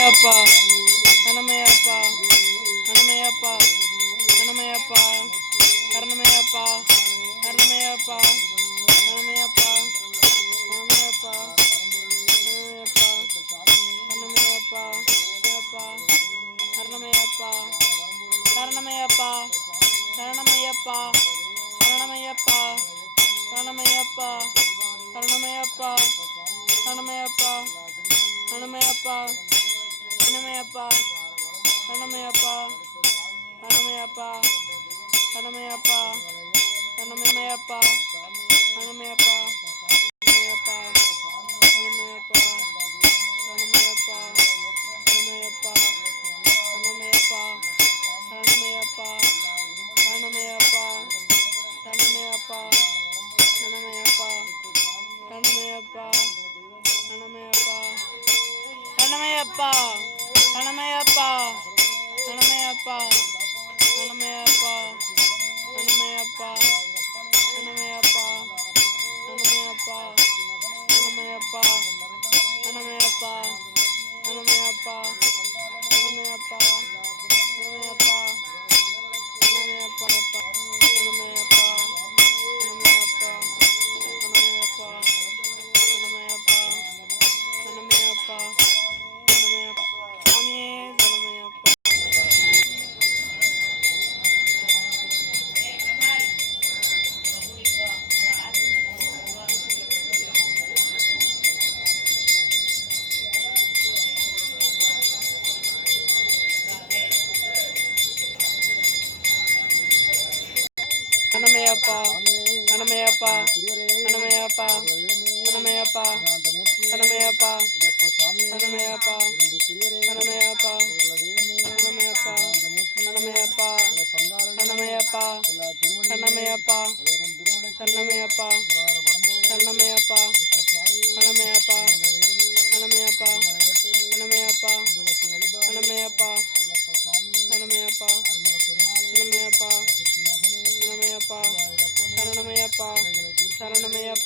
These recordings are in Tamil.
கனமையாப்பா கனமையாப்பா கனமையாப்பா கனமையாப்பா கரணமையாப்பா கரணமையாப்பா கனமையாப்பா கனமையாப்பா கனமையாப்பா கனமையாப்பா அப்பா கரணமையாப்பா கரணமையாப்பா கரணமையாப்பா கரணமையாப்பா கரணமையாப்பா கரணமையாப்பா கரணமையப்பா கணமையப்பா கணமையப்பா கணமையப்பா கணமையப்பா கணமையப்பா கணமையப்பா கணமையப்பா கணமையப்பா கணமையப்பா கணமையப்பா கணமையப்பா கணமையப்பா கணமையப்பா கணமையப்பா கணமையப்பா கணமையப்பா கணமையப்பா Fala, Maia Paula. கணமையப்பா கணமையப்பா கணமையப்பா கணமையப்பா கணமையப்பா கணமையப்பா கணமையப்பா கணமையப்பா கணமையப்பா கணமையப்பா கணமையப்பா கணமையப்பா கணமையப்பா கணமையப்பா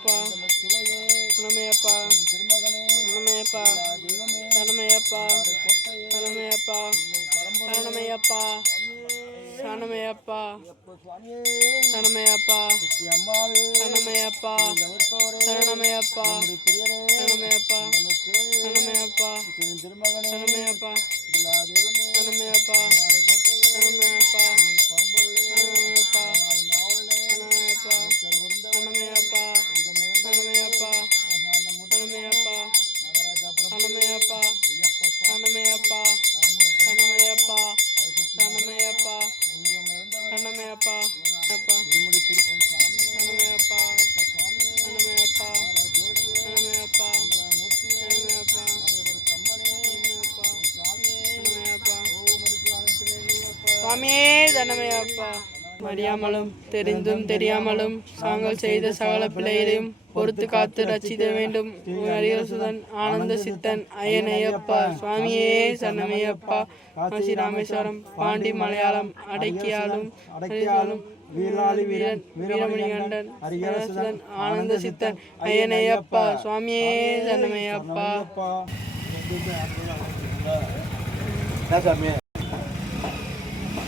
சரணமையப்பா குணமையப்பா குணமையப்பா சரணமையப்பா சரணமையப்பா சரணமையப்பா சரணமையப்பா சரணமையப்பா சரணமையப்பா சரணமையப்பா சுவாமியே தனமையப்பா அறியாமலும் தெரிந்தும் தெரியாமலும் தாங்கள் செய்த சகல பிள்ளைகளையும் பொறுத்து காத்து ரச்சித வேண்டும். அரியசுதன் ஆனந்த சித்தன் அயனையப்பா. சுவாமியே சன்னமையப்பா காசி ராமேஸ்வரம் பாண்டி மலையாளம் அடக்கியாலும் அடக்கியாலும் வீராளி வீரன் வீரமணிகண்டன் அரியசுதன் ஆனந்த சித்தன் அயனையப்பா. சுவாமியே சரணமையப்பா. சாமி?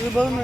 இது போதும்